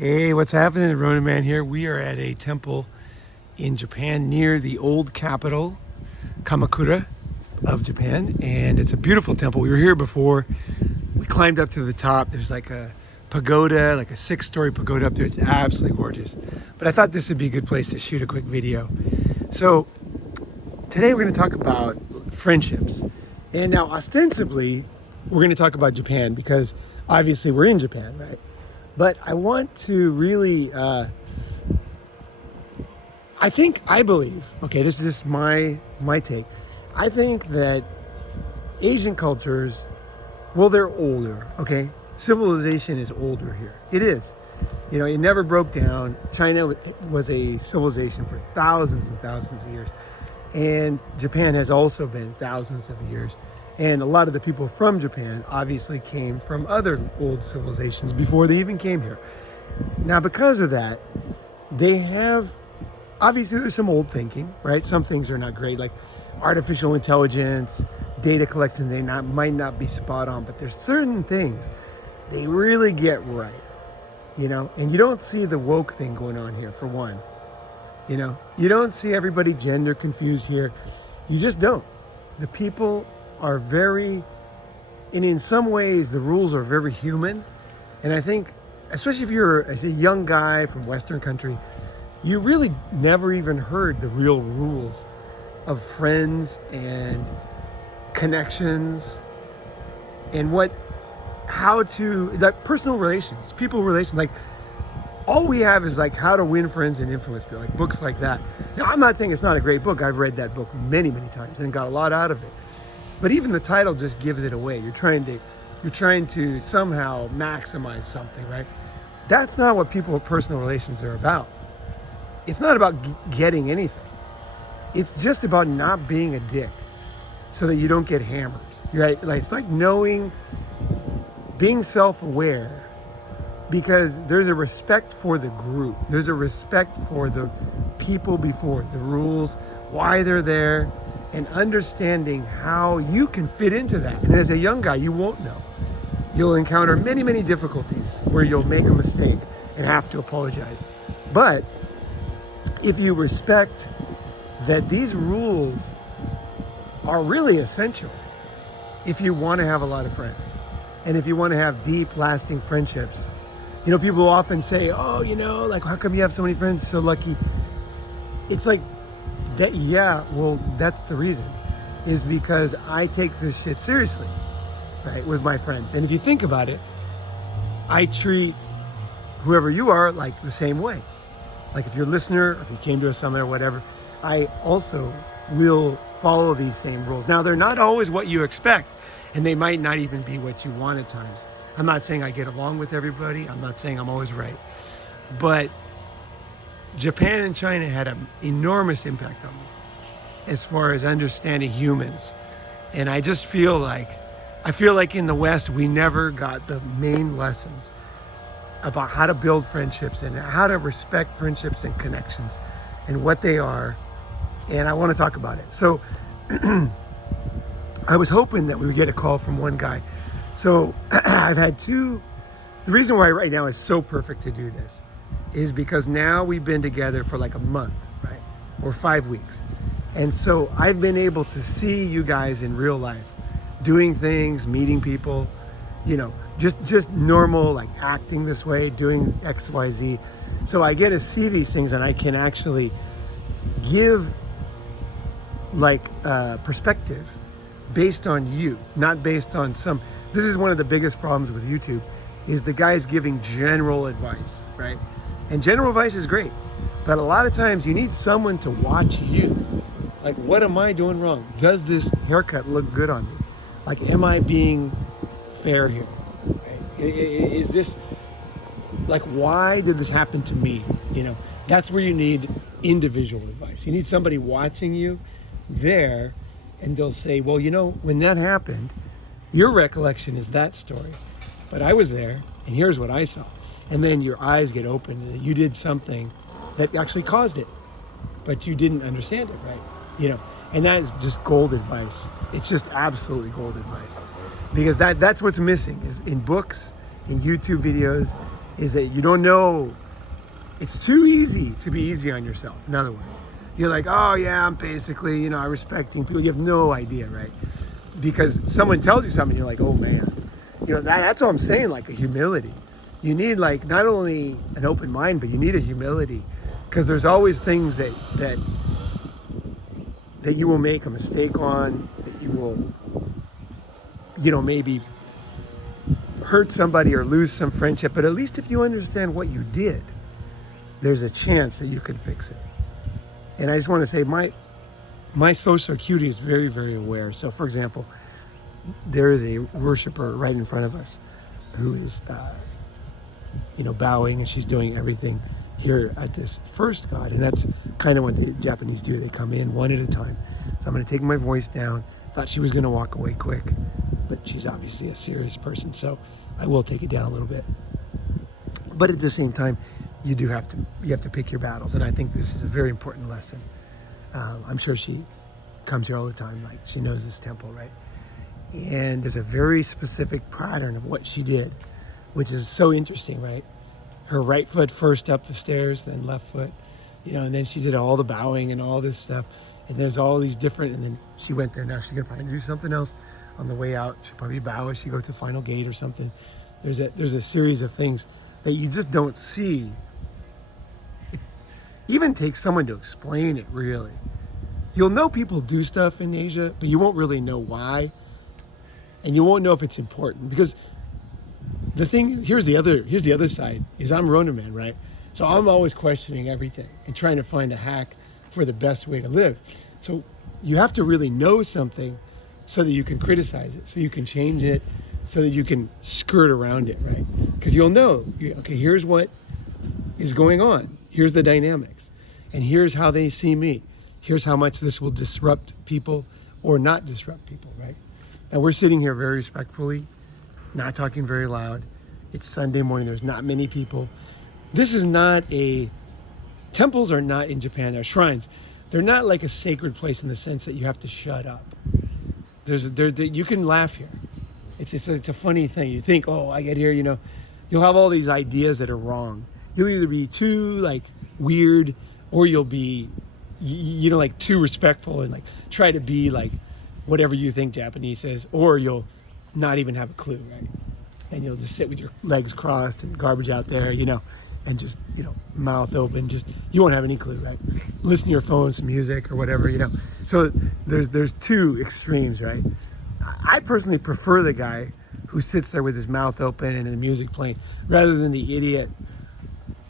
Hey, what's happening? Ronin Man here. We are at a temple in Japan near the old capital, Kamakura of Japan, and it's a beautiful temple. We were here before. We climbed up to the top. There's like a pagoda, like a 6-story pagoda up there. It's absolutely gorgeous. But I thought this would be a good place to shoot a quick video. So today we're going to talk about friendships. And now ostensibly, we're going to talk about Japan because obviously we're in Japan, right? But I want to really, I believe, okay, this is just my take. I think that Asian cultures, well, they're older, okay? Civilization is older here. It is. You know, it never broke down. China was a civilization for thousands and thousands of years. And Japan has also been thousands of years. And a lot of the people from Japan obviously came from other old civilizations before they even came here. Now, because of that, they have, obviously there's some old thinking, right? Some things are not great, like artificial intelligence, data collection, might not be spot on, but there's certain things they really get right, you know? And you don't see the woke thing going on here, for one. You know, you don't see everybody gender confused here. You just don't. The people are very, and in some ways the rules are very human. And I think, especially if you're a young guy from Western country, you really never even heard the real rules of friends and connections and like personal relations, people relations. Like all we have is like how to win friends and influence people, like books like that. Now, I'm not saying it's not a great book. I've read that book many, many times and got a lot out of it. But even the title just gives it away. You're trying to somehow maximize something, right? That's not what people with personal relations are about. It's not about getting anything. It's just about not being a dick so that you don't get hammered, right? Like it's like being self-aware, because there's a respect for the group. There's a respect for the people before, the rules, why they're there, and understanding how you can fit into that. And as a young guy, you won't know. You'll encounter many, many difficulties where you'll make a mistake and have to apologize. But if you respect that these rules are really essential if you want to have a lot of friends and if you want to have deep, lasting friendships. You know, people often say, oh, you know, like, how come you have so many friends, so lucky? It's like, that, yeah, well, that's the reason, is because I take this shit seriously, right, with my friends. And if you think about it, I treat whoever you are like the same way. Like if you're a listener, or if you came to a summit or whatever, I also will follow these same rules. Now, they're not always what you expect, and they might not even be what you want at times. I'm not saying I get along with everybody. I'm not saying I'm always right. But Japan and China had an enormous impact on me as far as understanding humans. And I just feel like in the West, we never got the main lessons about how to build friendships and how to respect friendships and connections and what they are. And I want to talk about it. So I was hoping that we would get a call from one guy. So I've had two. The reason why right now is so perfect to do this is because now we've been together for like a month, right? Or 5 weeks. And so I've been able to see you guys in real life, doing things, meeting people, you know, just normal, like acting this way, doing X, Y, Z. So I get to see these things and I can actually give like perspective based on you, not based on some. This is one of the biggest problems with YouTube, is the guys giving general advice, right? And general advice is great, but a lot of times you need someone to watch you. Like, what am I doing wrong? Does this haircut look good on me? Like, am I being fair here? Right? Is this, like, why did this happen to me? You know, that's where you need individual advice. You need somebody watching you there, and they'll say, well, you know, when that happened, your recollection is that story, but I was there, and here's what I saw. And then your eyes get open, and you did something that actually caused it, but you didn't understand it, right? You know, and that is just gold advice. It's just absolutely gold advice, because that's what's missing is in books, in YouTube videos, is that you don't know. It's too easy to be easy on yourself. In other words, you're like, oh yeah, I'm basically, I'm respecting people. You have no idea, right? Because someone tells you something, you're like, oh man. That's what I'm saying, like a humility. You need like not only an open mind, but you need a humility, because there's always things that you will make a mistake on, that you will, maybe hurt somebody or lose some friendship. But at least if you understand what you did, there's a chance that you could fix it. And I just want to say my social acuity is very, very aware. So for example, there is a worshiper right in front of us who is, bowing, and she's doing everything here at this first God. And that's kind of what the Japanese do. They come in one at a time. So I'm going to take my voice down. Thought she was going to walk away quick, but she's obviously a serious person, so I will take it down a little bit. But at the same time, you have to pick your battles. And I think this is a very important lesson. I'm sure she comes here all the time. Like, she knows this temple, right? And there's a very specific pattern of what she did, which is so interesting, right? Her right foot first up the stairs, then left foot, and then she did all the bowing and all this stuff. And there's all these different, and then she went there. Now she's gonna probably do something else on the way out. She'll probably bow as she goes to the final gate or something. There's a series of things that you just don't see. It even takes someone to explain it, really. You'll know people do stuff in Asia, but you won't really know why. And you won't know if it's important, because the thing, here's the other side, is I'm Ronin man, right? So I'm always questioning everything and trying to find a hack for the best way to live. So you have to really know something so that you can criticize it, so you can change it, so that you can skirt around it, right? Because you'll know, okay, here's what is going on. Here's the dynamics. And here's how they see me. Here's how much this will disrupt people or not disrupt people, right? And we're sitting here very respectfully, not talking very loud. It's Sunday morning. There's not many people. This is not temples are not in Japan. They're shrines. They're not like a sacred place in the sense that you have to shut up. You can laugh here. It's a funny thing. You think, oh, I get here, you'll have all these ideas that are wrong. You'll either be too like weird, or you'll be, like too respectful and like try to be like whatever you think Japanese is, or you'll not even have a clue, right? And you'll just sit with your legs crossed and garbage out there, and just, mouth open, you won't have any clue, right? Listen to your phone, some music or whatever, So there's two extremes, right? I personally prefer the guy who sits there with his mouth open and the music playing, rather than the idiot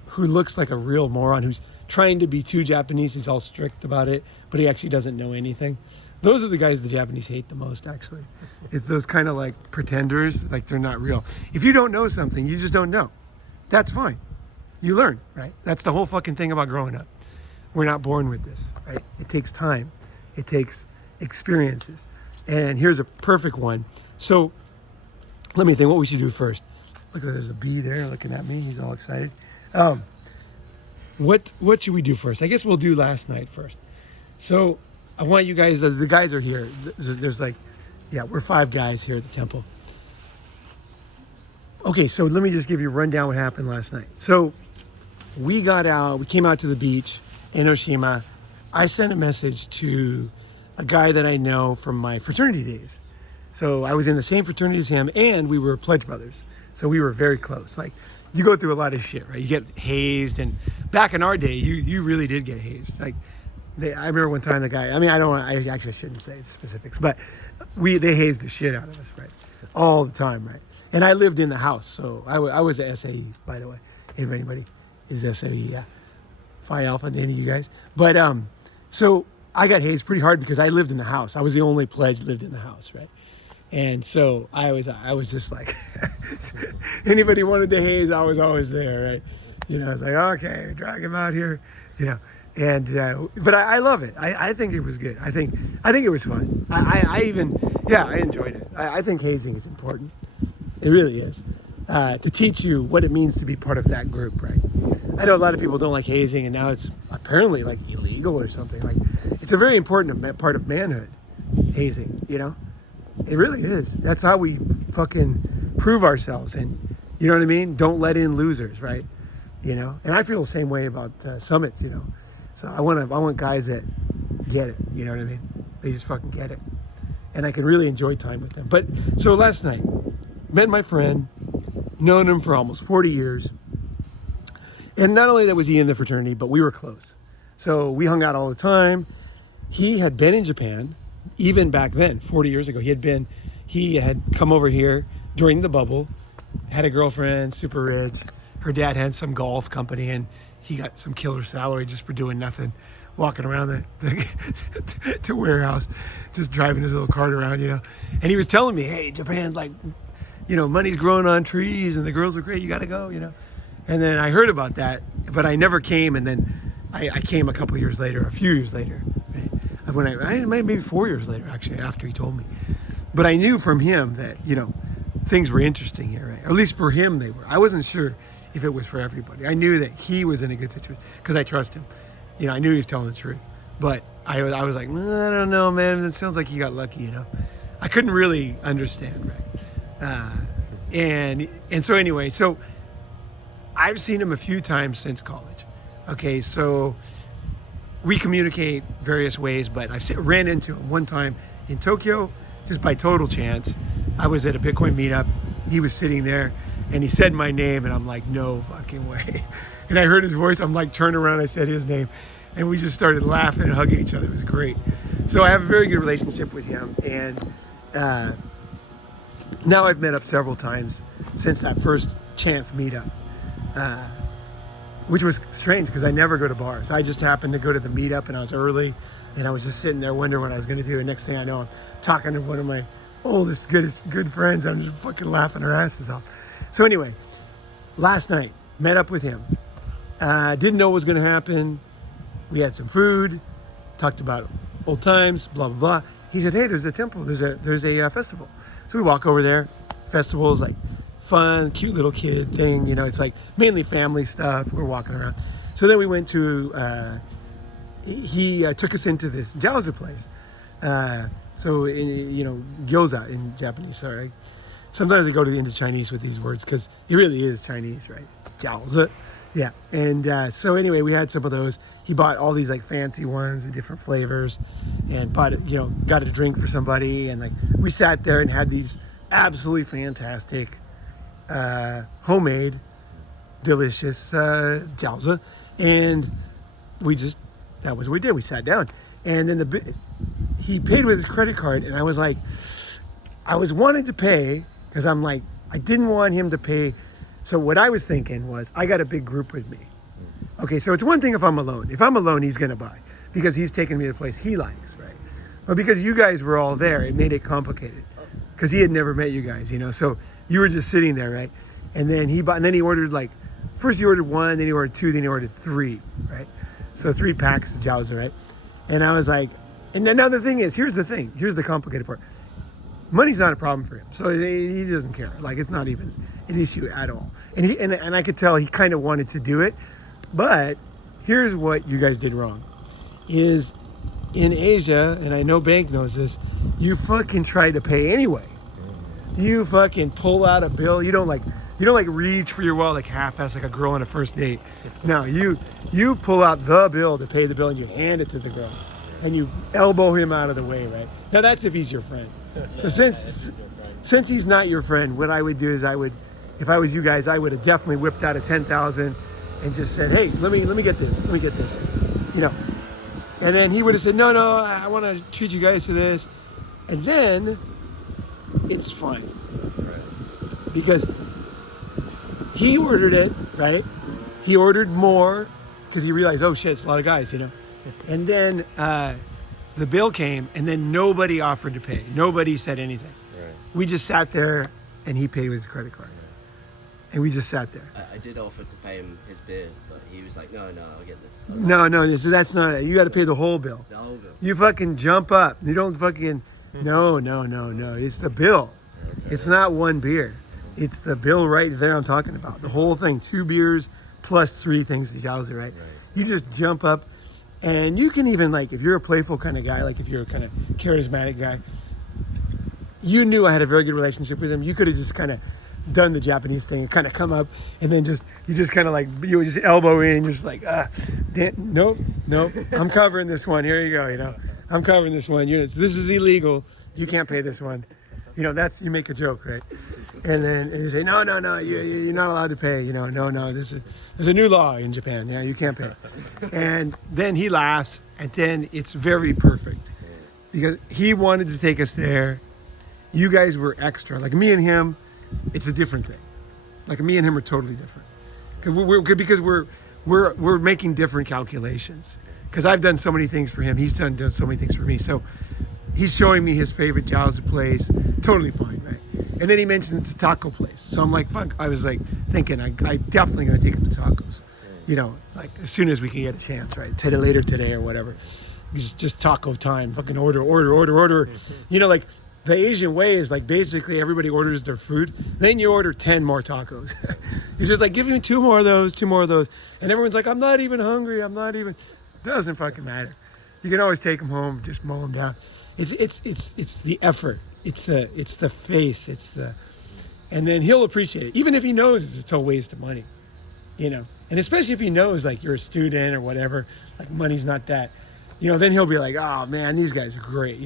who looks like a real moron, who's trying to be too Japanese. He's all strict about it, but he actually doesn't know anything. Those are the guys the Japanese hate the most, actually. It's those kind of like pretenders, like they're not real. If you don't know something, you just don't know. That's fine. You learn, right? That's the whole fucking thing about growing up. We're not born with this, right? It takes time. It takes experiences. And here's a perfect one. So let me think what we should do first. Look, there's a bee there looking at me. He's all excited. What should we do first? I guess we'll do last night first. So I want you guys, the guys are here. There's we're 5 guys here at the temple. Okay, so let me just give you a rundown what happened last night. So we came out to the beach in Oshima. I sent a message to a guy that I know from my fraternity days. So I was in the same fraternity as him, and we were pledge brothers. So we were very close. Like, you go through a lot of shit, right? You get hazed, and back in our day, you really did get hazed. Like, I remember one time the guy, I actually shouldn't say the specifics, but they hazed the shit out of us, right? All the time, right? And I lived in the house, so I was a SAE, by the way. If anybody is SAE, yeah. Phi Alpha to any of you guys. But, so I got hazed pretty hard because I lived in the house. I was the only pledge lived in the house, right? And so I was just like, anybody wanted to haze, I was always there, right? I was like, okay, drag him out here, And but I love it. I think it was good. I think it was fun. I enjoyed it. I think hazing is important. It really is, to teach you what it means to be part of that group, right? I know a lot of people don't like hazing, and now it's apparently like illegal or something. Like, it's a very important part of manhood, hazing. It really is. That's how we fucking prove ourselves and You know what I mean? Don't let in losers, right? You know, and I feel the same way about summits, you know. So I want guys that get it, you know what I mean? They just fucking get it. And I can really enjoy time with them. But so last night, met my friend, known him for almost 40 years. And not only that was he in the fraternity, but we were close. So we hung out all the time. He had been in Japan, even back then, 40 years ago. He had come over here during the bubble, had a girlfriend, super rich. Her dad had some golf company, and he got some killer salary just for doing nothing, walking around the warehouse, just driving his little cart around, you know. And he was telling me, hey, Japan, like, you know, money's growing on trees, and the girls are great, you got to go, you know. And then I heard about that, but I never came, and then I came a few years later, right? Maybe 4 years later, actually, after he told me. But I knew from him that, you know, things were interesting here, right? Or at least for him they were. I wasn't sure if it was for everybody. I knew that he was in a good situation because I trust him. You know, I knew he was telling the truth. But I was like, I don't know, man. It sounds like he got lucky, you know. I couldn't really understand, right? And so anyway, so I've seen him a few times since college. Okay, so we communicate various ways, but I ran into him one time in Tokyo, just by total chance. I was at a Bitcoin meetup. He was sitting there, and he said my name, and I'm like, no fucking way. And I heard his voice. I'm like, turned around, I said his name, and we just started laughing and hugging each other. It was great. So I have a very good relationship with him, and now I've met up several times since that first chance meetup, which was strange because I never go to bars. I just happened to go to the meetup, and I was early, and I was just sitting there wondering what I was going to do. And next thing I know, I'm talking to one of my oldest, good friends. I'm just fucking laughing our asses off. So anyway, last night, met up with him. Didn't know what was going to happen. We had some food, talked about old times, blah, blah, blah. He said, hey, there's a temple, there's a festival. So we walk over there. Festival is like fun, cute little kid thing. You know, it's like mainly family stuff. We're walking around. So then we went to, he took us into this jiaozi place. You know, gyoza in Japanese, sorry. Sometimes I go into Chinese with these words because it really is Chinese, right? Jiaozi. Yeah. And so anyway, we had some of those. He bought all these like fancy ones and different flavors and bought it, you know, got a drink for somebody. And like we sat there and had these absolutely fantastic, homemade, delicious jiaozi. And that was what we did. We sat down. And then he paid with his credit card. And I was like, I was wanting to pay because I'm like, I didn't want him to pay. So what I was thinking was, I got a big group with me. Okay, so it's one thing if I'm alone. If I'm alone, he's going to buy because he's taking me to a place he likes, right? But because you guys were all there, it made it complicated because he had never met you guys, you know? So you were just sitting there, right? And then he bought, and then he ordered first he ordered one, then he ordered two, then he ordered three, right? So 3 packs of jiaozi, right? And I was like, and now the thing is, here's the complicated part. Money's not a problem for him. So he doesn't care. Like, it's not even an issue at all. And I could tell he kind of wanted to do it. But here's what you guys did wrong. Is in Asia, and I know Bank knows this, you fucking try to pay anyway. You fucking pull out a bill. You don't reach for your wallet like half-ass like a girl on a first date. No, you pull out the bill to pay the bill and you hand it to the girl. And you elbow him out of the way, right? Now that's if he's your friend. So since he's not your friend, what I would do is if I was you guys, I would have definitely whipped out a 10,000 and just said, hey, let me get this, you know. And then he would have said, no, I want to treat you guys to this. And then it's fine. Because he ordered it, right? He ordered more because he realized, oh shit, it's a lot of guys, you know. And then the bill came, and then nobody offered to pay. Nobody said anything. Right. We just sat there, and he paid with his credit card. Right. And we just sat there. I did offer to pay him his beer, but he was like, no, I'll get this. No, so that's not it. You got to pay the whole bill. The whole bill. You fucking jump up. You don't fucking, no. It's the bill. Okay. It's not one beer. It's the bill right there I'm talking about. The whole thing, 2 beers plus 3 things to jiaozi, right? You just jump up. And you can even, like, if you're a playful kind of guy, like if you're a kind of charismatic guy, you knew I had a very good relationship with him. You could have just kind of done the Japanese thing and kind of come up and then you just kind of like, you just elbow in, you're just like, nope, I'm covering this one. Here you go, I'm covering this one. This is illegal. You can't pay this one. You make a joke, right? And then you say, no, you're not allowed to pay. No, there's a new law in Japan. Yeah, you can't pay. And then he laughs, and then it's very perfect because he wanted to take us there. You guys were extra. Like me and him, it's a different thing. Like me and him are totally different because we're making different calculations. Because I've done so many things for him, he's done so many things for me. So he's showing me his favorite jiaozi place, totally fine, right? And then he mentioned the taco place. So I'm like, fuck, I was like thinking, I definitely gonna take him to tacos. Like as soon as we can get a chance, right? Later today or whatever. Just taco time, fucking order. Like the Asian way is like basically everybody orders their food, then you order 10 more tacos. You're just like, give me 2 more of those. And everyone's like, I'm not even hungry, doesn't fucking matter. You can always take them home, just mow them down. It's the effort, it's the face, and then he'll appreciate it, even if he knows it's a total waste of money, and especially if he knows like you're a student or whatever, like money's not that, then he'll be like, oh man, these guys are great,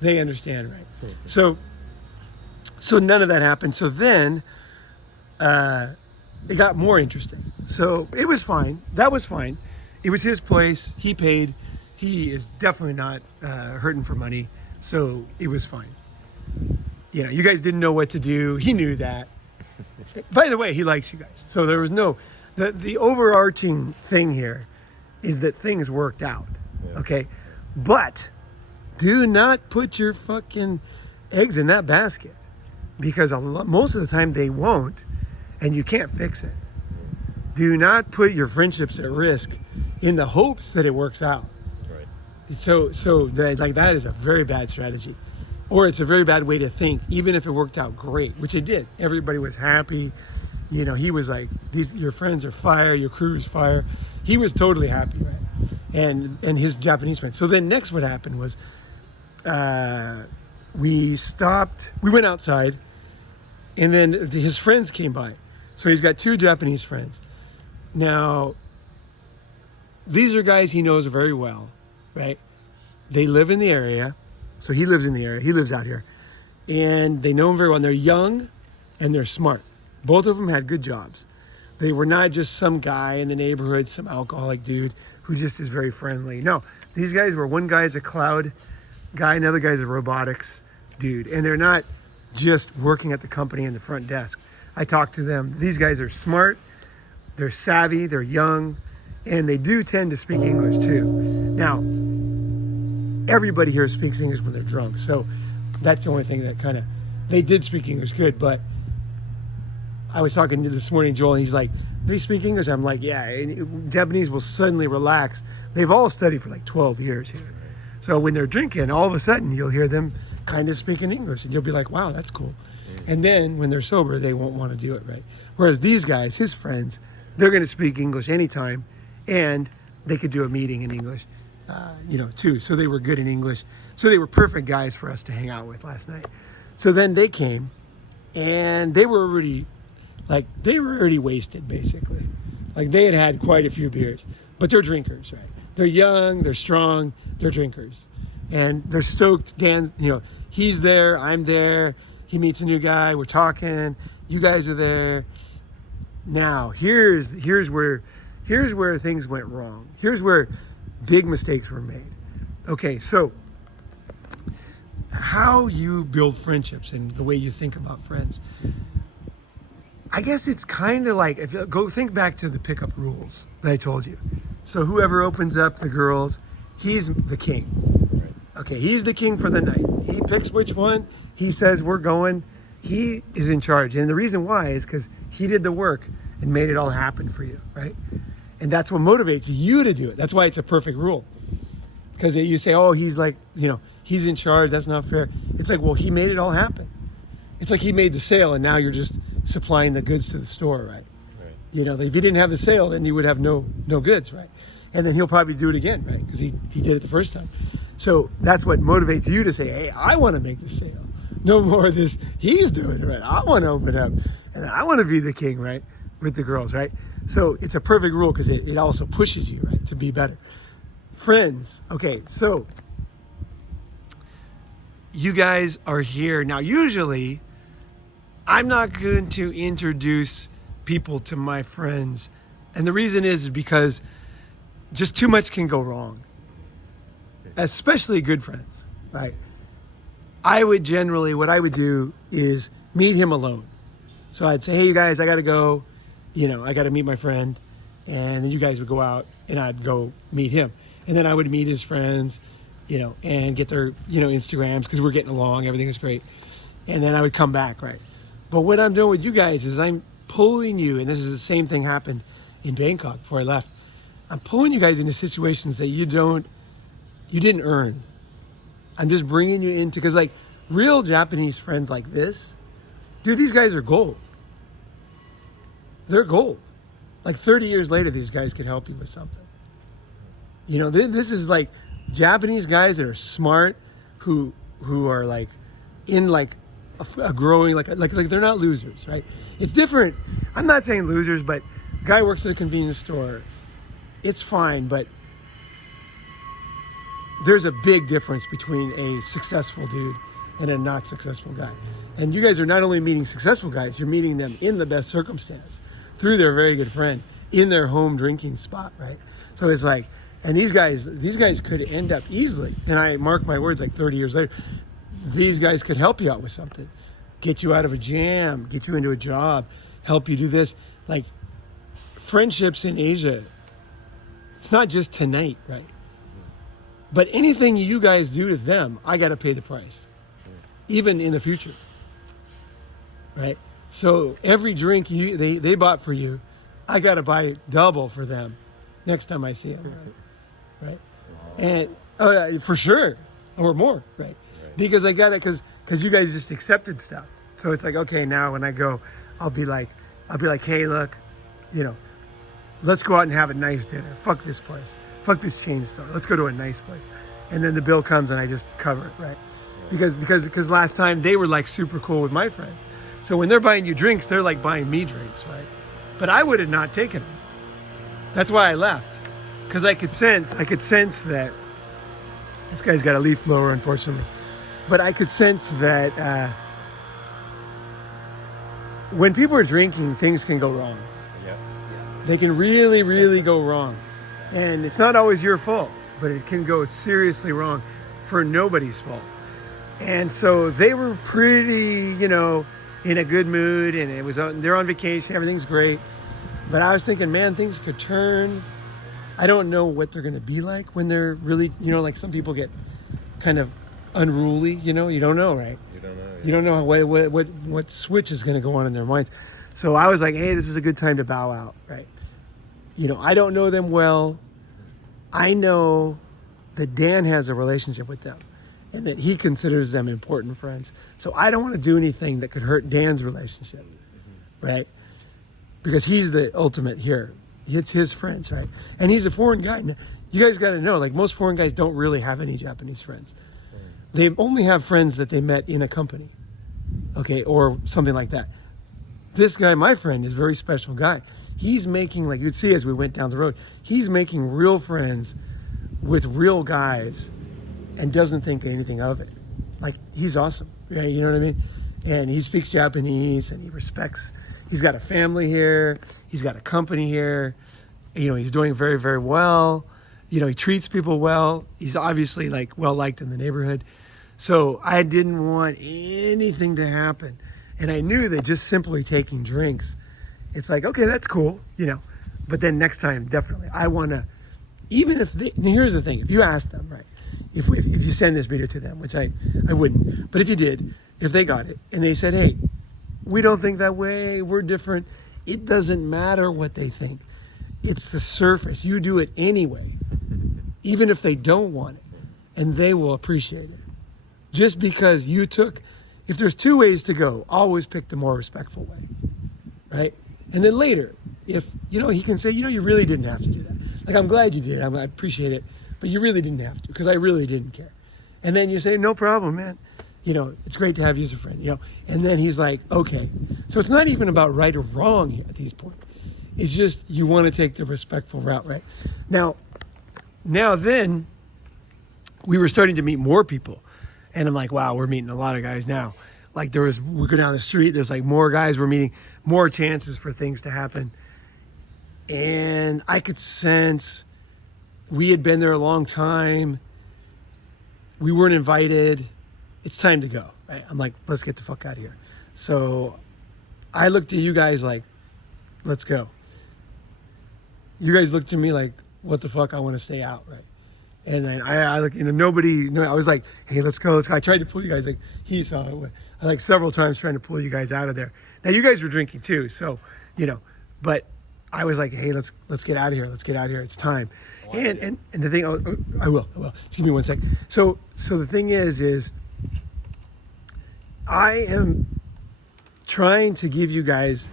they understand, right? So none of that happened. So then it got more interesting. So it was fine. That was fine. It was his place. He paid. He is definitely not hurting for money. So it was fine. You guys didn't know what to do. He knew that. By the way, he likes you guys. So there was the overarching thing here is that things worked out. Yeah. Okay. But do not put your fucking eggs in that basket because most of the time they won't and you can't fix it. Do not put your friendships at risk in the hopes that it works out. Right. So that is a very bad strategy, or it's a very bad way to think. Even if it worked out great, which it did, everybody was happy. He was like, your friends are fire, your crew is fire. He was totally happy, right? And his Japanese friends. So then next, what happened was, we went outside, and then his friends came by. So he's got 2 Japanese friends. Now, these are guys he knows very well, right? They live in the area. So he lives in the area. He lives out here. And they know him very well. And they're young and they're smart. Both of them had good jobs. They were not just some guy in the neighborhood, some alcoholic dude who just is very friendly. No, these guys were, one guy's a cloud guy, another guy's a robotics dude. And they're not just working at the company in the front desk. I talked to them. These guys are smart. They're savvy, they're young, and they do tend to speak English too. Now, everybody here speaks English when they're drunk, so that's the only thing that they did speak English good, but I was talking to this morning, Joel, and he's like, they speak English? I'm like, yeah, and Japanese will suddenly relax. They've all studied for like 12 years here. So when they're drinking, all of a sudden you'll hear them kind of speaking English, and you'll be like, wow, that's cool. And then when they're sober, they won't want to do it, right? Whereas these guys, his friends, they're going to speak English anytime, and they could do a meeting in English, too. So they were good in English. So they were perfect guys for us to hang out with last night. So then they came, and they were already wasted, basically. Like they had quite a few beers, but they're drinkers, right? They're young, they're strong, they're drinkers, and they're stoked. Dan, he's there, I'm there. He meets a new guy. We're talking. You guys are there. Now, here's where things went wrong. Here's where big mistakes were made. Okay, so how you build friendships and the way you think about friends. I guess it's kind of like, if you go think back to the pickup rules that I told you. So whoever opens up the girls, he's the king. Okay, he's the king for the night. He picks which one. He says we're going. He is in charge. And the reason why is because he did the work and made it all happen for you, right? And that's what motivates you to do it. That's why it's a perfect rule. Because you say, oh, he's like, he's in charge. That's not fair. It's like, well, he made it all happen. It's like he made the sale and now you're just supplying the goods to the store, right? If you didn't have the sale, then you would have no goods, right? And then he'll probably do it again, right? Because he did it the first time. So that's what motivates you to say, hey, I want to make the sale. No more of this, he's doing it, right? I want to open up. And I want to be the king, right? With the girls, right? So it's a perfect rule because it also pushes you, right, to be better. Friends, okay, so you guys are here. Now, usually, I'm not going to introduce people to my friends. And the reason is because just too much can go wrong, especially good friends, right? I would generally, what I would do is meet him alone. So I'd say, hey, you guys, I got to go. I got to meet my friend. And then you guys would go out and I'd go meet him. And then I would meet his friends, and get their, Instagrams because we're getting along. Everything is great. And then I would come back, right? But what I'm doing with you guys is I'm pulling you, and this is the same thing happened in Bangkok before I left. I'm pulling you guys into situations that you didn't earn. I'm just bringing you into, because like real Japanese friends like this, dude, these guys are gold. They're gold. Like 30 years later, these guys could help you with something. This is like Japanese guys that are smart, who are like in like a growing, like they're not losers, right? It's different. I'm not saying losers, but guy works at a convenience store. It's fine, but there's a big difference between a successful dude and a not successful guy. And you guys are not only meeting successful guys, you're meeting them in the best circumstance through their very good friend in their home drinking spot, right? So it's like, and these guys could end up easily, and I mark my words, like 30 years later, these guys could help you out with something, get you out of a jam, get you into a job, help you do this. Like friendships in Asia, it's not just tonight, right? But anything you guys do to them, I got to pay the price, even in the future, right? So every drink they bought for you, I got to buy double for them next time I see them, right? And for sure, or more, right? Because I got it, because you guys just accepted stuff. So it's like, okay, now when I go, I'll be like, hey, look, let's go out and have a nice dinner. Fuck this place. Fuck this chain store. Let's go to a nice place. And then the bill comes and I just cover it, right? Because last time they were like super cool with my friends. So when they're buying you drinks, they're like buying me drinks, right? But I would have not taken them. That's why I left. Because I could sense that this guy's got a leaf blower, unfortunately. But I could sense that when people are drinking, things can go wrong. Yeah. They can really, really go wrong. And it's not always your fault, but it can go seriously wrong for nobody's fault. And so they were pretty, in a good mood, and they're on vacation, everything's great. But I was thinking, man, things could turn. I don't know what they're going to be like when they're really, like some people get kind of unruly, you don't know, right? You don't know. Yeah. You don't know what switch is going to go on in their minds. So I was like, hey, this is a good time to bow out, right? I don't know them well. I know that Dan has a relationship with them and that he considers them important friends. So I don't want to do anything that could hurt Dan's relationship, right? Because he's the ultimate here. It's his friends, right? And he's a foreign guy. You guys got to know, like most foreign guys don't really have any Japanese friends. They only have friends that they met in a company, okay, or something like that. This guy, my friend, is a very special guy. He's making, like you'd see as we went down the road, he's making real friends with real guys and doesn't think anything of it. Like, he's awesome, right? You know what I mean? And he speaks Japanese and he respects, he's got a family here, he's got a company here, he's doing very, very well. He treats people well. He's obviously like well-liked in the neighborhood. So I didn't want anything to happen. And I knew that just simply taking drinks, it's like, okay, that's cool, but then next time, definitely, I want to, even if here's the thing, if you ask them, right, if you send this video to them, which I wouldn't, but if you did, if they got it, and they said, hey, we don't think that way, we're different, it doesn't matter what they think. It's the surface. You do it anyway, even if they don't want it, and they will appreciate it. Just because you took, if there's two ways to go, always pick the more respectful way, right? And then later, if, he can say, you really didn't have to do that. Like, I'm glad you did, I appreciate it, but you really didn't have to, because I really didn't care. And then you say, no problem, man. It's great to have you as a friend, And then he's like, okay. So So it's not even about right or wrong at these points. It's just you want to take the respectful route, right? Now then, we were starting to meet more people. And I'm like, wow, we're meeting a lot of guys now. Like we go down the street, there's like more guys, we're meeting, more chances for things to happen. And I could sense we had been there a long time. We weren't invited. It's time to go. Right? I'm like, let's get the fuck out of here. So I looked at you guys like, let's go. You guys looked at me like, what the fuck? I want to stay out, right? And then I look, I was like, hey, let's go. I tried to pull you guys, like he saw it. I like several times trying to pull you guys out of there. Now you guys were drinking too, so, but I was like, hey, let's get out of here. Let's get out of here. It's time. And the thing, I will. Just give me 1 sec. So the thing is I am trying to give you guys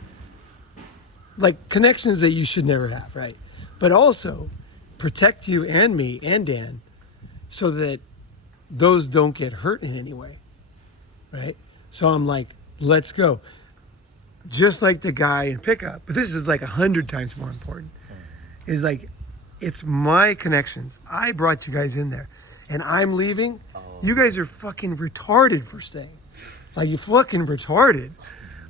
like connections that you should never have, right? But also protect you and me and Dan so that those don't get hurt in any way, right? So I'm like, let's go. Just like the guy in pickup, but this is like 100 times more important, is like, it's my connections. I brought you guys in there and I'm leaving. You guys are fucking retarded for staying. Like, you fucking retarded.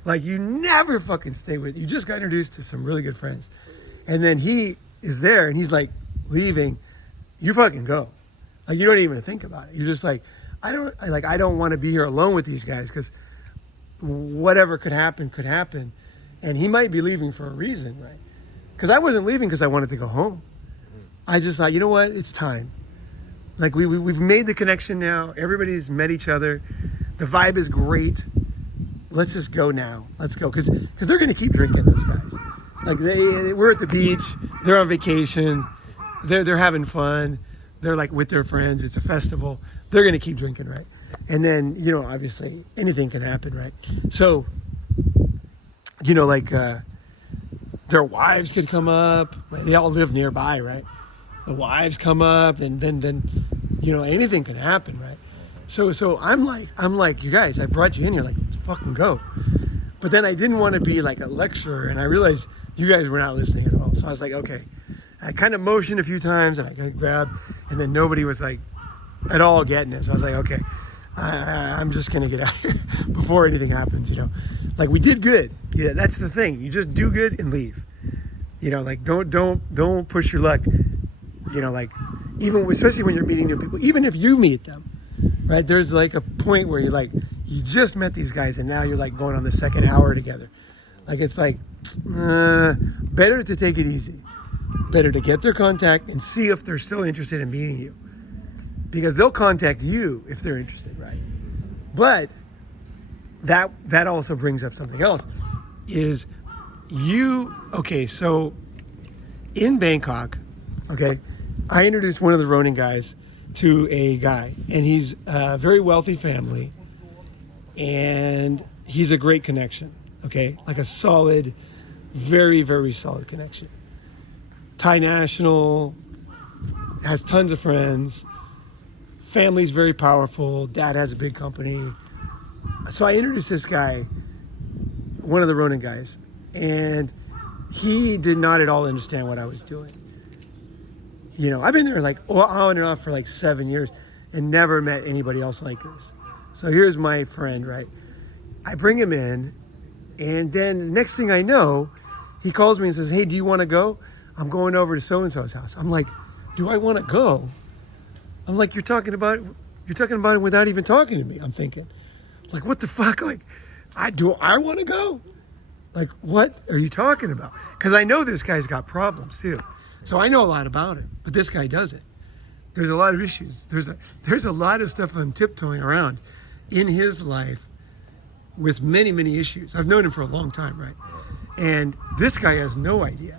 Like, you never fucking stay with, you just got introduced to some really good friends. And then he is there and he's like leaving, you fucking go. Like, you don't even think about it. You're just like, I don't want to be here alone with these guys because whatever could happen. And he might be leaving for a reason, right? Because I wasn't leaving because I wanted to go home. I just thought, you know what? It's time. Like, we've made the connection now. Everybody's met each other. The vibe is great. Let's just go now. Let's go. Because they're going to keep drinking, those guys. Like, we're at the beach. They're on vacation. They're having fun. They're like with their friends. It's a festival. They're going to keep drinking, right? And then, obviously anything can happen, right? So, their wives could come up. They all live nearby, right? The wives come up, and then anything can happen, right? So I'm like, you guys, I brought you in here, like, let's fucking go. But then I didn't want to be like a lecturer, and I realized you guys were not listening at all. So I was like, okay. I kind of motioned a few times, and I kind of grabbed, and then nobody was like at all getting it. So I was like, okay, I'm just gonna get out of here before anything happens, Like, we did good. Yeah, that's the thing. You just do good and leave. Like, don't push your luck. Like, even especially when you're meeting new people, even if you meet them, right? There's like a point where you're like, you just met these guys and now you're like going on the second hour together. Like, it's like, better to take it easy. Better to get their contact and see if they're still interested in meeting you. Because they'll contact you if they're interested, right? But that also brings up something else. So in Bangkok, okay, I introduced one of the Ronin guys to a guy, and he's a very wealthy family, and he's a great connection, okay? Like a solid, very, very solid connection. Thai national, has tons of friends, family's very powerful, dad has a big company. So I introduced this guy, one of the Ronin guys, and he did not at all understand what I was doing. I've been there like on and off for like 7 years and never met anybody else like this. So here's my friend, right? I bring him in, and then next thing I know, he calls me and says, hey, do you want to go? I'm going over to so-and-so's house. I'm like, do I want to go? I'm like, you're talking about it without even talking to me. I'm thinking, like, what the fuck? Like, I want to go? Like, what are you talking about? Because I know this guy's got problems too. So I know a lot about it, but this guy doesn't. There's a lot of issues. There's a lot of stuff I'm tiptoeing around in his life with many, many issues. I've known him for a long time, right? And this guy has no idea.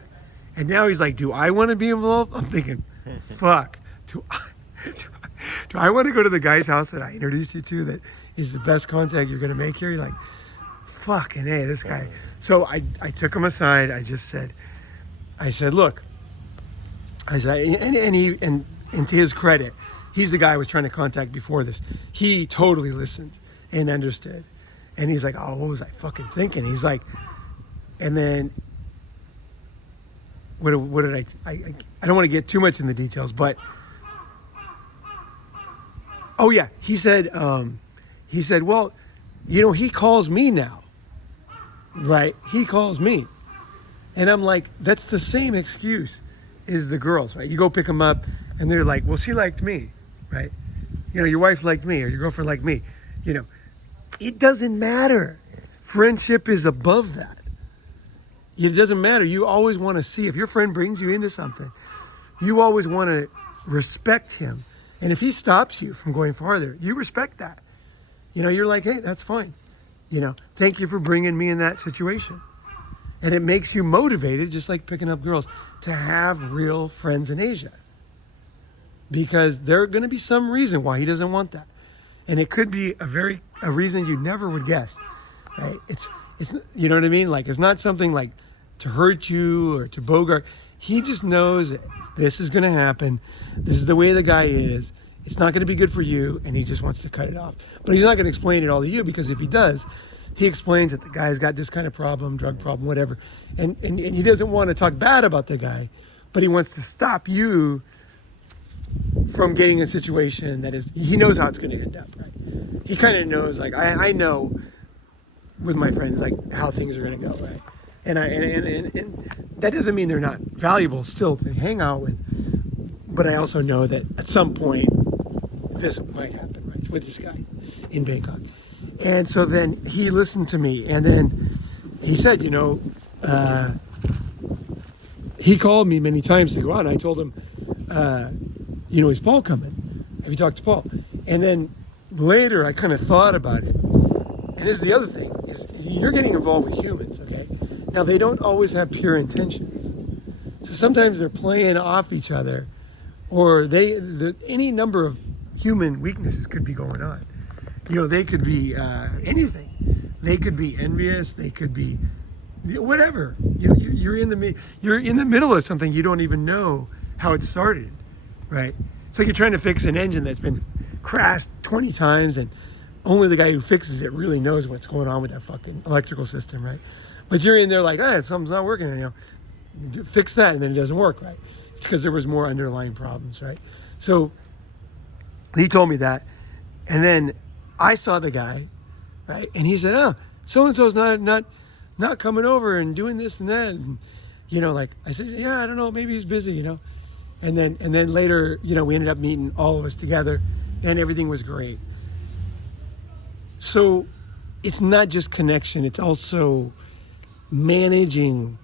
And now he's like, do I want to be involved? I'm thinking, fuck. Do I want to go to the guy's house that I introduced you to that is the best contact you're going to make here? You're like, fucking hey, this guy. So I took him aside. I said, look, and to his credit, he's the guy I was trying to contact before this. He totally listened and understood. And he's like, oh, what was I fucking thinking? He's like, and then what did I don't want to get too much in the details, but oh yeah, he said, well, he calls me now, right? He calls me. And I'm like, that's the same excuse as the girls, right? You go pick them up and they're like, well, she liked me, right? Your wife liked me or your girlfriend liked me. It doesn't matter. Friendship is above that. It doesn't matter. You always want to see, if your friend brings you into something, you always want to respect him. And if he stops you from going farther, you respect that. You're like, hey, that's fine. Thank you for bringing me in that situation. And it makes you motivated, just like picking up girls, to have real friends in Asia. Because there's going to be some reason why he doesn't want that. And it could be a reason you never would guess, right? It's you know what I mean? Like, it's not something like to hurt you or to bogart. He just knows that this is going to happen. This is the way the guy is. It's not going to be good for you, and he just wants to cut it off. But he's not going to explain it all to you, because if he does, he explains that the guy's got this kind of problem, drug problem, whatever. And he doesn't want to talk bad about the guy, but he wants to stop you from getting a situation that is, he knows how it's going to end up, right? He kind of knows, like, I know with my friends, like, how things are going to go, right? And that doesn't mean they're not valuable still to hang out with, but I also know that at some point this might happen, right, with this guy in Bangkok. And so then he listened to me, and then he said, he called me many times to go out, and I told him, is Paul coming? Have you talked to Paul? And then later I kind of thought about it. And this is the other thing, is you're getting involved with humans, okay? Now, they don't always have pure intentions. So sometimes they're playing off each other, or any number of human weaknesses could be going on. They could be anything. They could be envious. They could be whatever. You're in the middle of something, you don't even know how it started, right? It's like you're trying to fix an engine that's been crashed 20 times, and only the guy who fixes it really knows what's going on with that fucking electrical system, right? But you're in there like, something's not working, fix that, and then it doesn't work, right? It's because there was more underlying problems, right? So he told me that, and then I saw the guy, right? And he said, oh, so-and-so's not coming over and doing this and that. And, like, I said, yeah, I don't know, maybe he's busy, And then later, we ended up meeting all of us together, and everything was great. So it's not just connection, it's also managing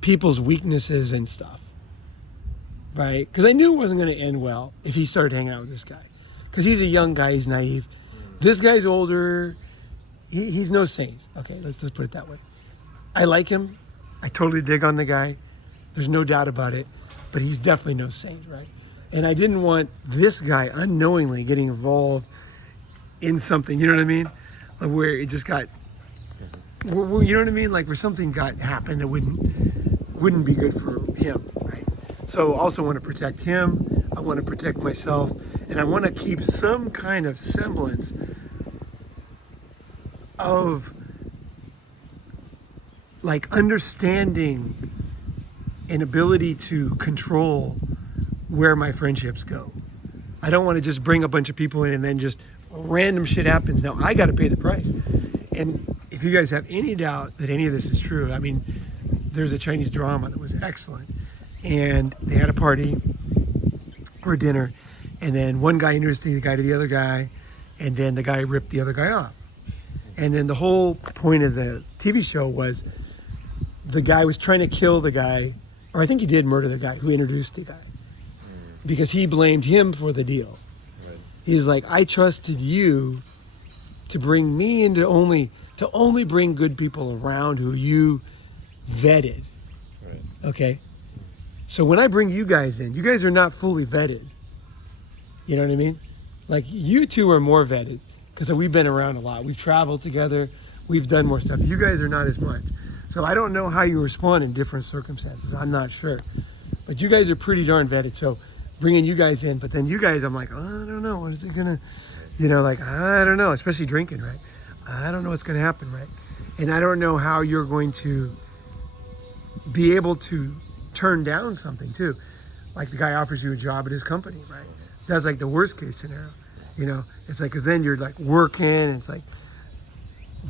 people's weaknesses and stuff, right? Because I knew it wasn't going to end well if he started hanging out with this guy. Because he's a young guy, he's naive. This guy's older. He's no saint. Okay, let's put it that way. I like him. I totally dig on the guy. There's no doubt about it. But he's definitely no saint, right? And I didn't want this guy unknowingly getting involved in something, you know what I mean? Like where it just got, you know what I mean? Like where something happened that wouldn't be good for him, right? So I also want to protect him. I want to protect myself. And I want to keep some kind of semblance of like understanding and ability to control where my friendships go. I don't want to just bring a bunch of people in and then just random shit happens. Now I got to pay the price. And if you guys have any doubt that any of this is true, I mean, there's a Chinese drama that was excellent. And they had a party or dinner. And then one guy introduced the guy to the other guy. And then the guy ripped the other guy off. And then the whole point of the TV show was the guy was trying to kill the guy, or I think he did murder the guy who introduced the guy, because he blamed him for the deal. Right. He's like, I trusted you to bring me into only bring good people around who you vetted. Right. Okay? So when I bring you guys in, you guys are not fully vetted. You know what I mean? Like you two are more vetted because we've been around a lot. We've traveled together. We've done more stuff. You guys are not as much. So I don't know how you respond in different circumstances. I'm not sure. But you guys are pretty darn vetted. So bringing you guys in, but then you guys, I'm like, oh, I don't know. What is it going to, Like, I don't know, especially drinking, right? I don't know what's going to happen, right? And I don't know how you're going to be able to turn down something too. Like the guy offers you a job at his company, right? That's like the worst case scenario. It's like, cause then you're like working, and it's like,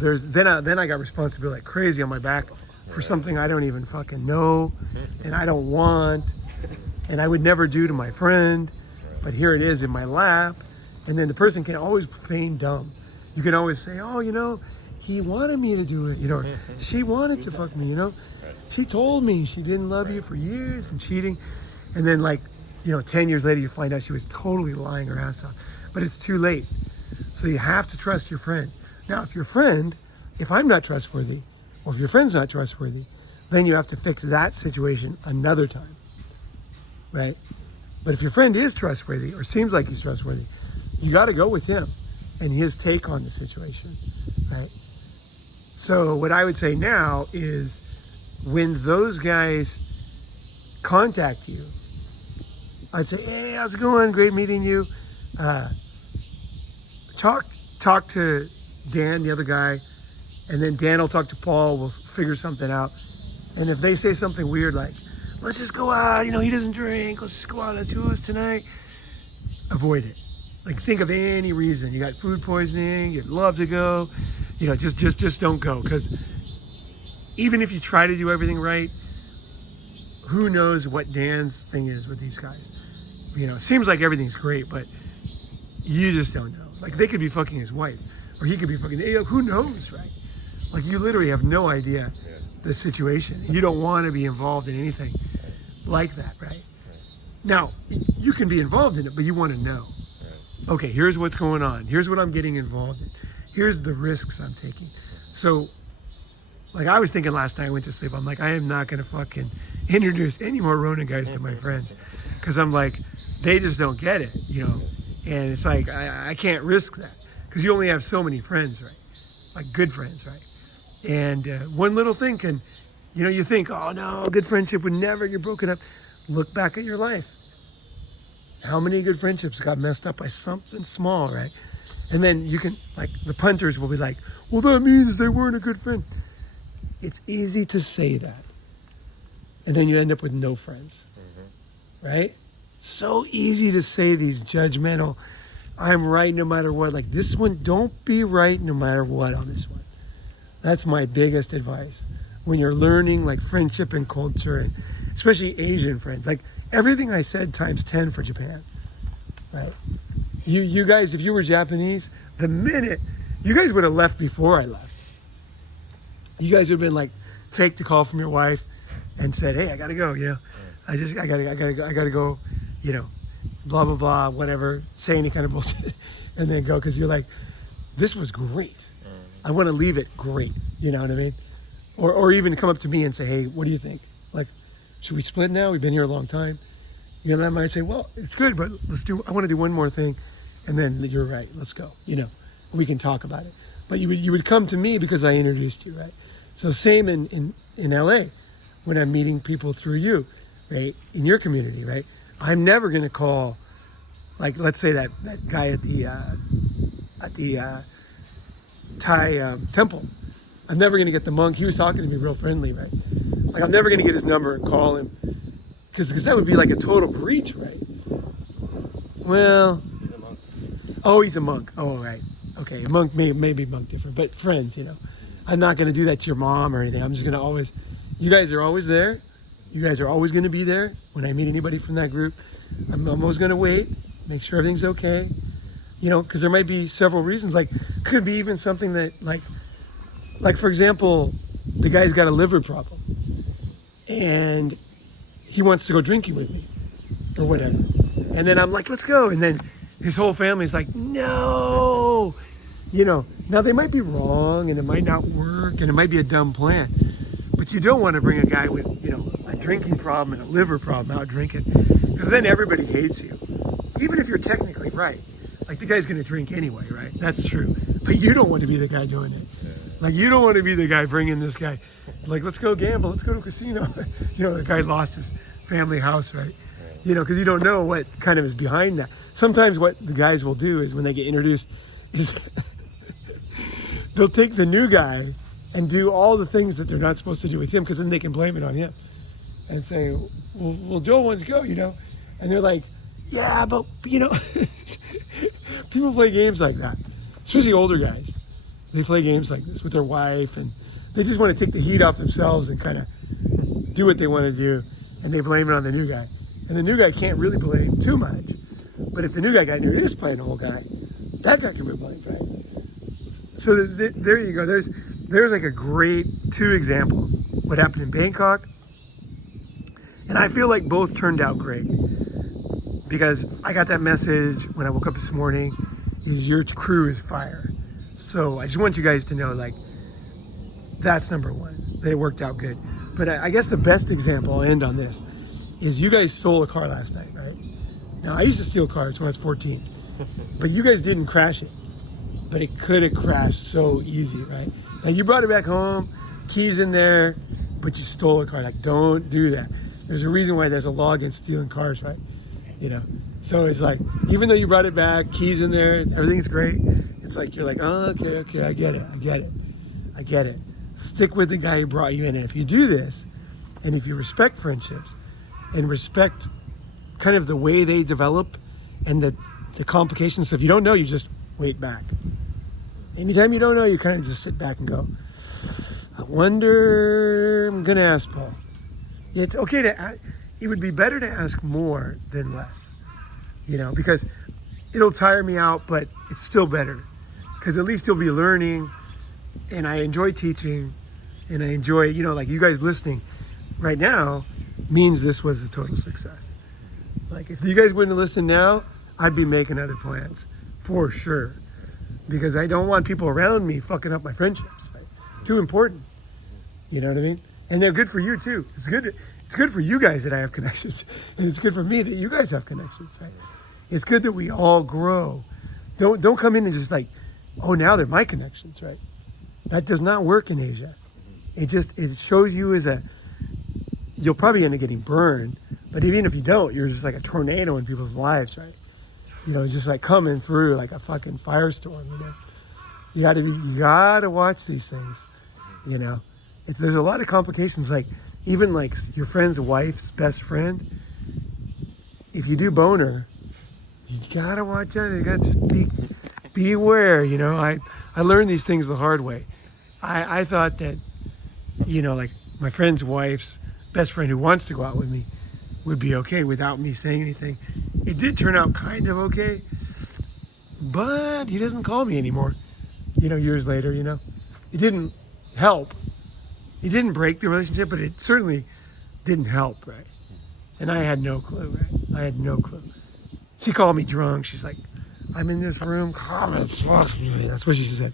then I got responsibility like crazy on my back for something I don't even fucking know, and I don't want, and I would never do to my friend, but here it is in my lap. And then the person can always feign dumb. You can always say, oh, he wanted me to do it, or she wanted to fuck me, she told me she didn't love you for years and cheating. And then 10 years later, you find out she was totally lying her ass off, but it's too late. So you have to trust your friend. Now, if I'm not trustworthy, or if your friend's not trustworthy, then you have to fix that situation another time, right? But if your friend is trustworthy, or seems like he's trustworthy, you got to go with him and his take on the situation, right? So what I would say now is, when those guys contact you, I'd say, hey, how's it going? Great meeting you. Talk to Dan, the other guy, and then Dan will talk to Paul. We'll figure something out. And if they say something weird like, let's just go out, he doesn't drink, let's just go out at 2 tonight, avoid it. Like, think of any reason. You got food poisoning, you'd love to go, just don't go. Because even if you try to do everything right, who knows what Dan's thing is with these guys. It seems like everything's great, but you just don't know. Like, they could be fucking his wife, or he could be fucking, who knows, right? Like, you literally have no idea the situation. You don't want to be involved in anything like that, right? Now, you can be involved in it, but you want to know. Okay, here's what's going on. Here's what I'm getting involved in. Here's the risks I'm taking. So, like, I was thinking last night I went to sleep, I'm like, I am not going to fucking introduce any more Ronin guys to my friends. Because I'm like, they just don't get it, And it's like, I can't risk that. Because you only have so many friends, right? Like, good friends, right? And one little thing can, you think, oh no, good friendship would never get broken up. Look back at your life. How many good friendships got messed up by something small, right? And then you can, like, the punters will be like, well, that means they weren't a good friend. It's easy to say that. And then you end up with no friends, right? So easy to say these judgmental, I'm right no matter what. Like, this one, don't be right no matter what on this one. That's my biggest advice. When you're learning, like, friendship and culture, and especially Asian friends. Like, everything I said times 10 for Japan, right? You guys, if you were Japanese, the minute, you guys would have left before I left. You guys would have been like, faked a call from your wife and said, hey, I gotta go, I gotta go, blah, blah, blah, whatever, say any kind of bullshit, and then go, because you're like, this was great. I want to leave it great, you know what I mean? Or even come up to me and say, hey, what do you think? Like, should we split now? We've been here a long time. I might say, well, it's good, but I want to do one more thing, and then you're right, let's go, we can talk about it. But you would come to me because I introduced you, right? So same in LA, when I'm meeting people through you, right? In your community, right? I'm never going to call, like, let's say that guy at the Thai temple. I'm never going to get the monk. He was talking to me real friendly, right? Like, I'm never going to get his number and call him, because that would be like a total breach, right? Well, he's a monk. Oh, he's a monk. Oh, right. Okay, a monk may be monk different, but friends, I'm not going to do that to your mom or anything. I'm just going to always, you guys are always there. You guys are always going to be there when I meet anybody from that group. I'm always going to wait, make sure everything's okay, because there might be several reasons. Like, could be even something that, like for example, the guy's got a liver problem and he wants to go drinking with me or whatever. And then I'm like, let's go. And then his whole family's like, no, now they might be wrong and it might not work and it might be a dumb plan, but you don't want to bring a guy with, a drinking problem and a liver problem out drinking, because then everybody hates you. Even if you're technically right, like, the guy's going to drink anyway, right? That's true. But you don't want to be the guy doing it. Like, you don't want to be the guy bringing this guy, like, let's go gamble, let's go to a casino. The guy lost his family house, right? Because you don't know what kind of is behind that. sometimes what the guys will do is when they get introduced is they'll take the new guy and do all the things that they're not supposed to do with him, because then they can blame it on him and say, well, Joel wants to go, and they're like, yeah, but people play games like that, especially older guys. They play games like this with their wife, and they just want to take the heat off themselves and kind of do what they want to do, and they blame it on the new guy. And the new guy can't really blame too much, but if the new guy got introduced by an old guy, that guy can be blamed, right? So there you go. There's like a great 2 examples. What happened in Bangkok, and I feel like both turned out great, because I got that message when I woke up this morning, is your crew is fire. So I just want you guys to know, like, that's number 1, that it worked out good. But I guess the best example, I'll end on this, is you guys stole a car last night, right? Now, I used to steal cars when I was 14, but you guys didn't crash it. But it could have crashed so easy, right? Now, you brought it back home, keys in there, but you stole a car. Like, don't do that. There's a reason why there's a law against stealing cars, right? So it's like, even though you brought it back, keys in there, everything's great, it's like, you're like, oh, okay, I get it. Stick with the guy who brought you in. And if you do this, and if you respect friendships, and respect kind of the way they develop, and the complications, so if you don't know, you just wait back. Anytime you don't know, you kind of just sit back and go, I wonder, I'm going to ask Paul. It's okay it would be better to ask more than less, because it'll tire me out, but it's still better, because at least you'll be learning, and I enjoy teaching, and I enjoy, like you guys listening right now means this was a total success. Like, if you guys wouldn't listen now, I'd be making other plans for sure, because I don't want people around me fucking up my friendships, right? Too important. You know what I mean? And they're good for you too. It's good for you guys that I have connections, and it's good for me that you guys have connections, right? It's good that we all grow. Don't come in and just like, oh, now they're my connections, right? That does not work in Asia. It shows you you'll probably end up getting burned, but even if you don't, you're just like a tornado in people's lives, right? Just like coming through like a fucking firestorm, You gotta watch these things, There's a lot of complications, like even like your friend's wife's best friend. If you do boner, you gotta watch out. You gotta just be aware, I learned these things the hard way. I thought that, like my friend's wife's best friend who wants to go out with me would be okay without me saying anything. It did turn out kind of okay, but he doesn't call me anymore, years later, It didn't help. It didn't break the relationship, but it certainly didn't help, right? And I had no clue, right? I had no clue. She called me drunk. She's like, I'm in this room, come and fuck me. That's what she said.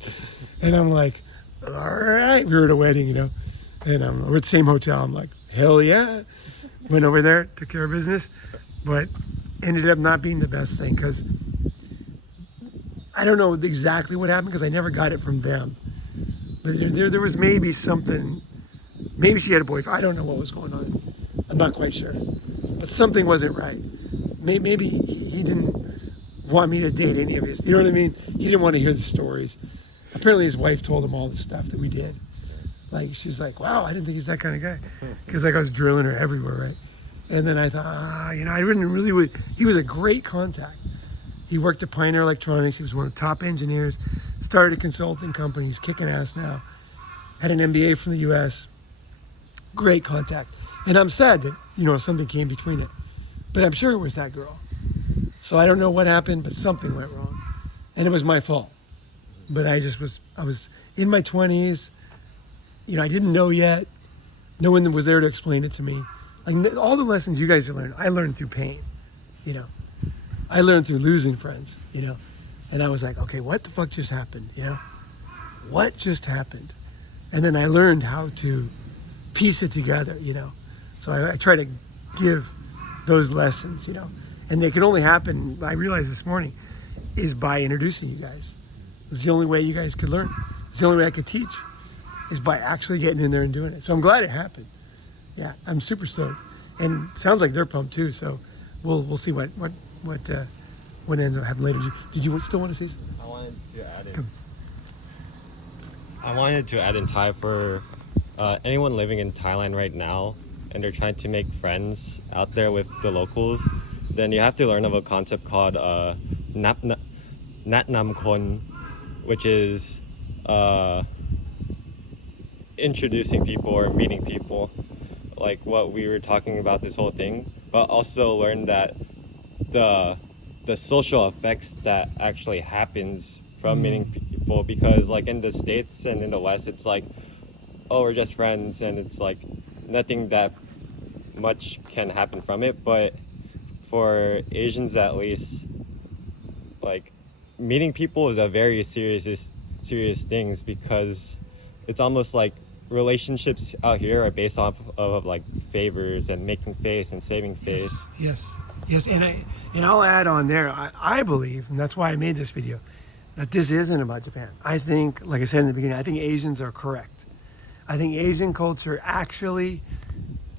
And I'm like, all right. We were at a wedding, and we're at the same hotel. I'm like, hell yeah. Went over there, took care of business, but ended up not being the best thing, because I don't know exactly what happened, because I never got it from them. But there was maybe something, maybe she had a boyfriend. I don't know what was going on. I'm not quite sure. But something wasn't right. Maybe he didn't want me to date any of his, you know what I mean? He didn't want to hear the stories. Apparently his wife told him all the stuff that we did. Like, she's like, wow, I didn't think he's that kind of guy. Because like I was drilling her everywhere, right? And then I thought, I really he was a great contact. He worked at Pioneer Electronics. He was one of the top engineers. Started a consulting company. He's kicking ass now. Had an MBA from the US. Great contact. And I'm sad that, something came between it. But I'm sure it was that girl. So I don't know what happened, but something went wrong. And it was my fault. But I was in my 20s. I didn't know yet. No one was there to explain it to me. Like, all the lessons you guys learned, I learned through pain. I learned through losing friends, And I was like, okay, what the fuck just happened, What just happened? And then I learned how to piece it together, So I try to give those lessons, And they can only happen, I realized this morning, is by introducing you guys. It's the only way you guys could learn. It's the only way I could teach, is by actually getting in there and doing it. So I'm glad it happened. Yeah, I'm super stoked. And it sounds like they're pumped too, so we'll see what what ends up happening later. Did you still want to say something? I wanted to add in Thai for anyone living in Thailand right now and they're trying to make friends out there with the locals, then you have to learn of a concept called Nat Nam Kon, which is introducing people or meeting people, like what we were talking about this whole thing, but also learn that the social effects that actually happens from meeting people, because like in the States and in the West it's like, oh, we're just friends and it's like nothing that much can happen from it. But for Asians at least, like meeting people is a very serious things, because it's almost like relationships out here are based off of like favors and making face and saving face. Yes. And I'll add on there. I believe, and that's why I made this video, that this isn't about Japan. I think, like I said in the beginning, I think Asians are correct. I think Asian culture actually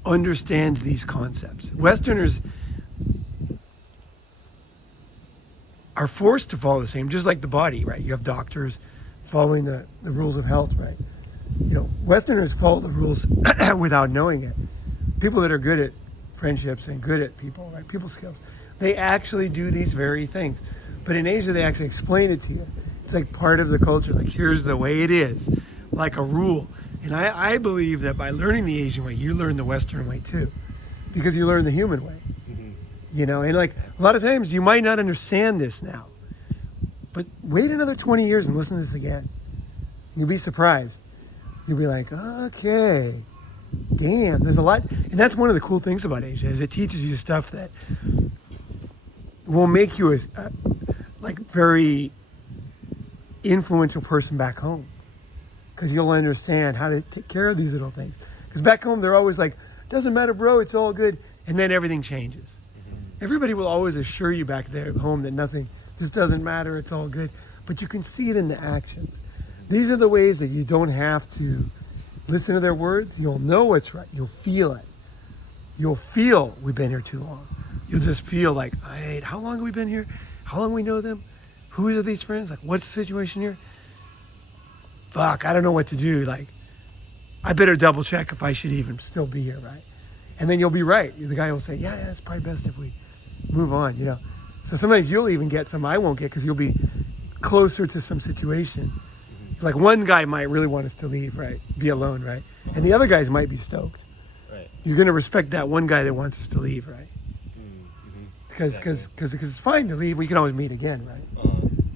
understands these concepts. Westerners are forced to follow the same, just like the body, right? You have doctors following the rules of health, right? Westerners follow the rules without knowing it. People that are good at friendships and good at people, right? People skills, they actually do these very things. But in Asia, they actually explain it to you. It's like part of the culture. Like, here's the way it is, like a rule. And I believe that by learning the Asian way, you learn the Western way too, because you learn the human way. And like a lot of times you might not understand this now, but wait another 20 years and listen to this again. You'll be surprised. You'll be like, okay, damn, there's a lot. And that's one of the cool things about Asia, is it teaches you stuff that will make you a very influential person back home, because you'll understand how to take care of these little things. Because back home, they're always like, doesn't matter, bro, it's all good. And then everything changes. Everybody will always assure you back there at home that nothing, this doesn't matter, it's all good. But you can see it in the actions. These are the ways that you don't have to listen to their words. You'll know what's right. You'll feel it. You'll feel we've been here too long. You'll just feel like, hey, how long have we been here? How long we know them? Who are these friends? Like, what's the situation here? Fuck, I don't know what to do. Like, I better double check if I should even still be here, right? And then you'll be right. The guy will say, yeah, it's probably best if we move on, So sometimes you'll even get some I won't get, because you'll be closer to some situation. Like one guy might really want us to leave, right? Be alone, right? And the other guys might be stoked. Right. You're going to respect that one guy that wants us to leave, right? Because it's fine to leave. We can always meet again, right?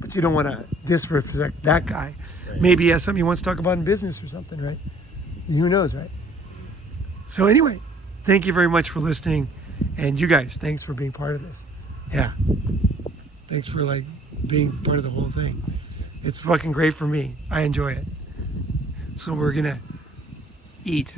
But you don't want to disrespect that guy. Right. Maybe he has something he wants to talk about in business or something, right? Who knows, right? So anyway, thank you very much for listening. And you guys, thanks for being part of this. Yeah. Thanks for being part of the whole thing. It's fucking great for me. I enjoy it. So we're going to eat.